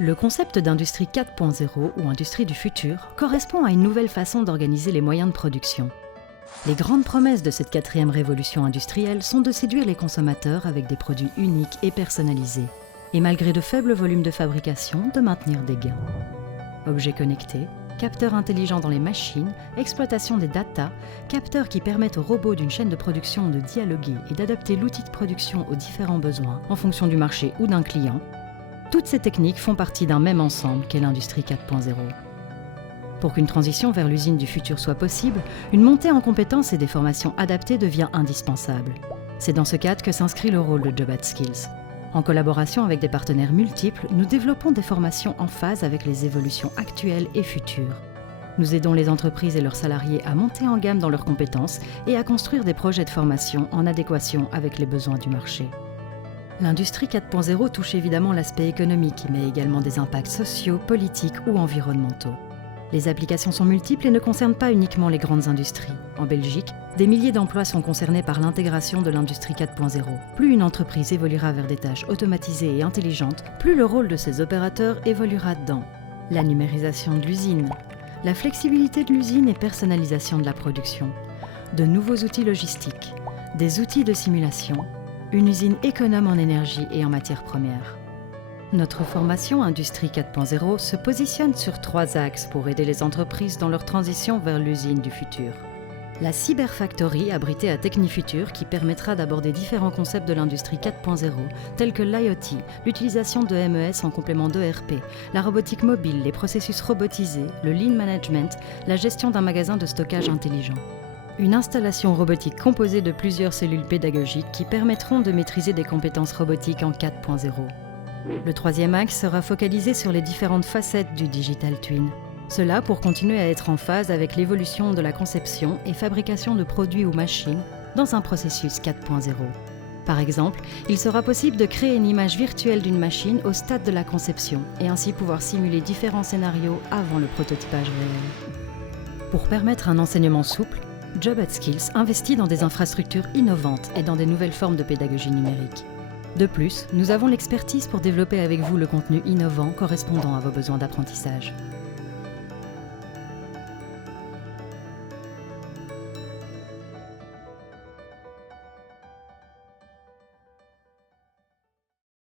Le concept d'industrie 4.0 ou industrie du futur correspond à une nouvelle façon d'organiser les moyens de production. Les grandes promesses de cette quatrième révolution industrielle sont de séduire les consommateurs avec des produits uniques et personnalisés, et malgré de faibles volumes de fabrication, de maintenir des gains. Objets connectés, capteurs intelligents dans les machines, exploitation des data, capteurs qui permettent aux robots d'une chaîne de production de dialoguer et d'adapter l'outil de production aux différents besoins en fonction du marché ou d'un client, toutes ces techniques font partie d'un même ensemble qu'est l'industrie 4.0. Pour qu'une transition vers l'usine du futur soit possible, une montée en compétences et des formations adaptées devient indispensable. C'est dans ce cadre que s'inscrit le rôle de JobAtSkills. En collaboration avec des partenaires multiples, nous développons des formations en phase avec les évolutions actuelles et futures. Nous aidons les entreprises et leurs salariés à monter en gamme dans leurs compétences et à construire des projets de formation en adéquation avec les besoins du marché. L'industrie 4.0 touche évidemment l'aspect économique, mais également des impacts sociaux, politiques ou environnementaux. Les applications sont multiples et ne concernent pas uniquement les grandes industries. En Belgique, des milliers d'emplois sont concernés par l'intégration de l'industrie 4.0. Plus une entreprise évoluera vers des tâches automatisées et intelligentes, plus le rôle de ses opérateurs évoluera dans la numérisation de l'usine, la flexibilité de l'usine et personnalisation de la production, de nouveaux outils logistiques, des outils de simulation, une usine économe en énergie et en matières premières. Notre formation Industrie 4.0 se positionne sur 3 axes pour aider les entreprises dans leur transition vers l'usine du futur. La Cyberfactory abritée à Technifutur qui permettra d'aborder différents concepts de l'industrie 4.0 tels que l'IoT, l'utilisation de MES en complément d'ERP, la robotique mobile, les processus robotisés, le lean management, la gestion d'un magasin de stockage intelligent. Une installation robotique composée de plusieurs cellules pédagogiques qui permettront de maîtriser des compétences robotiques en 4.0. Le 3e axe sera focalisé sur les différentes facettes du Digital Twin. Cela pour continuer à être en phase avec l'évolution de la conception et fabrication de produits ou machines dans un processus 4.0. Par exemple, il sera possible de créer une image virtuelle d'une machine au stade de la conception et ainsi pouvoir simuler différents scénarios avant le prototypage réel. Pour permettre un enseignement souple, JobAtSkills investit dans des infrastructures innovantes et dans des nouvelles formes de pédagogie numérique. De plus, nous avons l'expertise pour développer avec vous le contenu innovant correspondant à vos besoins d'apprentissage.